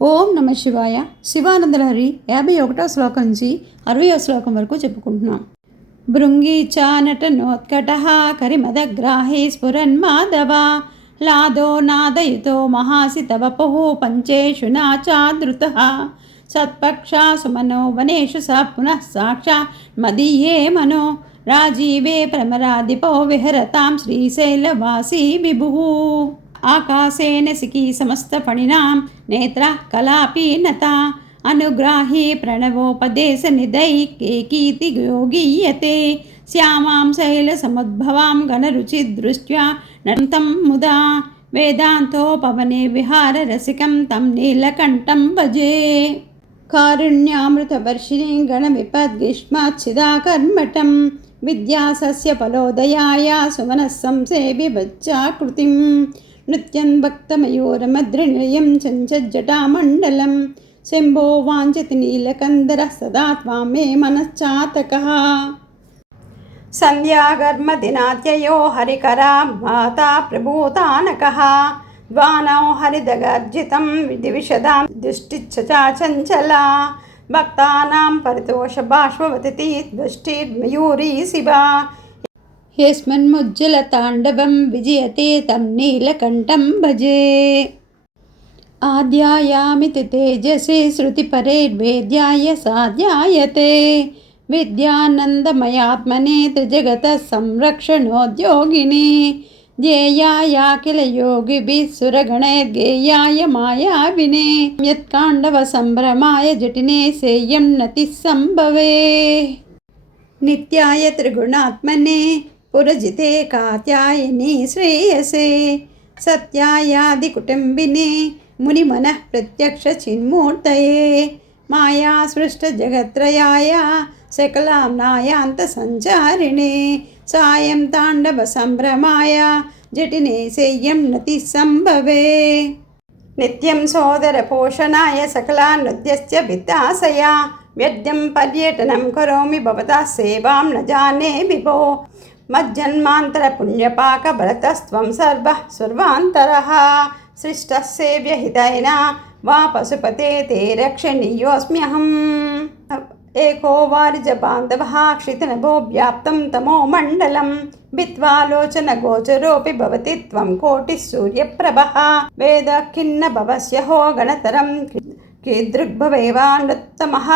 ఓం నమ శివాయ. శివానందలహరి 51వ శ్లోకం నుంచి 60వ శ్లోకం వరకు చెప్పుకుంటున్నాం. భృంగి చానటనోత్కట కరిమదగ్రాహే స్ఫురన్మాధవ లాదో నాదయుతో మహాసితవపు పంచేషు నాచాదృత సత్పక్షా సుమనో వనేషు స పునః సాక్షా మదీయే మనో రాజీవే ప్రమరాదిపో విహరతాం శ్రీశైలవాసీ విభుః. ఆకాశేన సికీ సమస్తఫణినాం నేత్ర కలాపీనత అనుగ్రాహీ ప్రణవోపదేశనిధైకేకీతి యోగీయతే శ్యామాం శైలసముద్భవాం గణరుచిదృష్ట్యా నంతం ముదా వేదాంతోపవనే విహారరసికం తం నీలకంఠం భజే. కారుణ్యామృతవర్షిణి గణవిపద్గ్రీష్మాచ్చిదాకర్మటం విద్యాసస్య ఫలోదయాయ సుమనః సంసేవ్య బచ్చాకృతిం నృత్యం భక్తమయూరమద్రినిలయం చంచజ్జటామండలం శంభో వాంఛతి నీలకందర సదా త్వాం మే మనశ్చాతకః. సంధ్యాగర్మదినాత్యయో హరికరా మాతా ప్రభూతానకః ద్వానౌ హరిదగర్జితం విధివిషదాం దృష్టిచ్చచాచంచలా భక్తానాం పరితోష బాష్పవతితి దృష్టిర్మయూరీ శివా. యస్మన్ముజ్జలతాండవం విజయతే తం నీలకంఠం భజే. ఆధ్యాయామితి తేజసి శృతిపరైర్వేద్యాయ సాధ్యాయతే విద్యానందమయాత్మనే త్రిజగతః సంరక్షణోద్యోగిని ధ్యేయాయాఖిల యోగిభిः సురగణైర్గేయాయ మాయావినే యత్కాండవ సంభ్రమాయ జటినే సేయం నతిः సంభవే. నిత్యాయ త్రిగుణాత్మనే పురజితే కాత్యాయని శ్రేయసే సత్యాయాదికుటుంబినే మునిమనః ప్రత్యక్ష చిన్మూర్తయే మాయా సృష్ట జగత్రయాయ సకలాంనాయాంత సంచారిణే సాయం తాండవ సంభ్రమాయ జటినే సేయం నతి సంభవే. నిత్యం సోదర పోషణాయ సకలా నృత్యస్య విత్తాసయా వ్యర్థం పర్యటనం కరోమి భవతः సేవాం న జానే విభో మజ్జన్మాంతర పుణ్యపాక భరతస్త్వం సర్వః సర్వాంతరః సృష్టः సేవ్యహితైన వా పశుపతే తే రక్షణీయోऽస్మ్యహం. ఏకో వారిజ బాంధవః క్షితినభో వ్యాప్తం తమో మండలం భిత్వాలోచన గోచరోపి భవతి త్వం కోటిः సూర్యప్రభః వేద ఖిన్న భవస్యహో గణతరం కీదృగ్భవేవానుత్తమః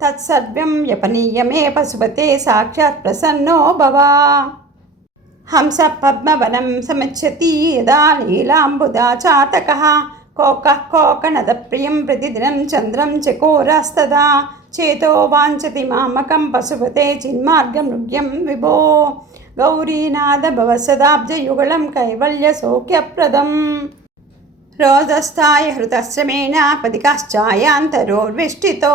తత్సర్వం వ్యపనీయమే పశుపతే సాక్షాత్ ప్రసన్నో భవ. హంస పద్మవనం సమచ్చతి యదా నీలాంబుదాచాతకః కోకః కోకనదప్రియం ప్రతిదినం చంద్రం చకోరస్తదా చేతో వాంఛతి మామకం పశుపతే చిన్మార్గం నృగ్యం విభో గౌరీనాథ భవ సదాబ్జయుగళం కైవల్య సౌఖ్యప్రదం. రోదస్థాయ హృతశ్రమేణ పదికాశ్చాయాంతరోర్విష్టితో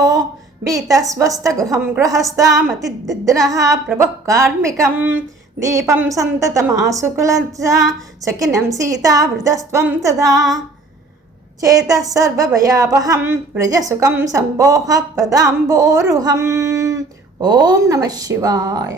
భీతస్వస్థగృహం గృహస్థామతిదిద్నః ప్రభుః కార్మికం దీపం సంతతమాసుకులజ సకినం సీతావృతస్త్వం తదా చేతః సర్వభయాపహం వ్రజసుఖం సంబోహ పదాంబోరుహం. ఓం నమః శివాయ.